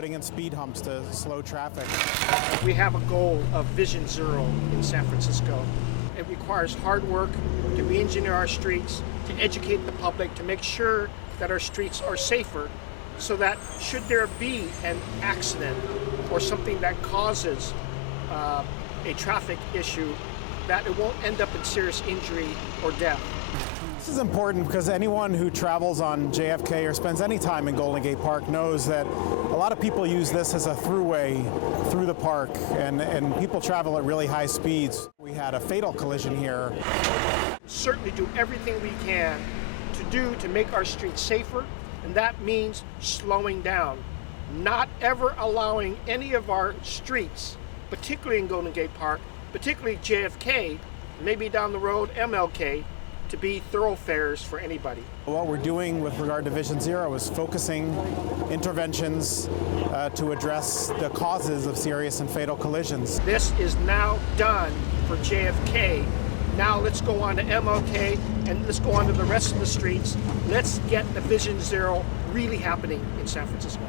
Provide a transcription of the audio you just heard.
putting in speed humps to slow traffic. We have a goal of Vision Zero in San Francisco. It requires hard work to re-engineer our streets, to educate the public, to make sure that our streets are safer, so that should there be an accident or something that causes a traffic issue, that it won't end up in serious injury or death. This is important because anyone who travels on JFK or spends any time in Golden Gate Park knows that a lot of people use this as a throughway through the park, and people travel at really high speeds. We had a fatal collision here. Certainly do everything we can to make our streets safer, and that means slowing down, not ever allowing any of our streets, particularly in Golden Gate Park, particularly JFK, maybe down the road MLK, to be thoroughfares for anybody. What we're doing with regard to Vision Zero is focusing interventions to address the causes of serious and fatal collisions. This is now done for JFK. Now let's go on to MLK and let's go on to the rest of the streets. Let's get the Vision Zero really happening in San Francisco.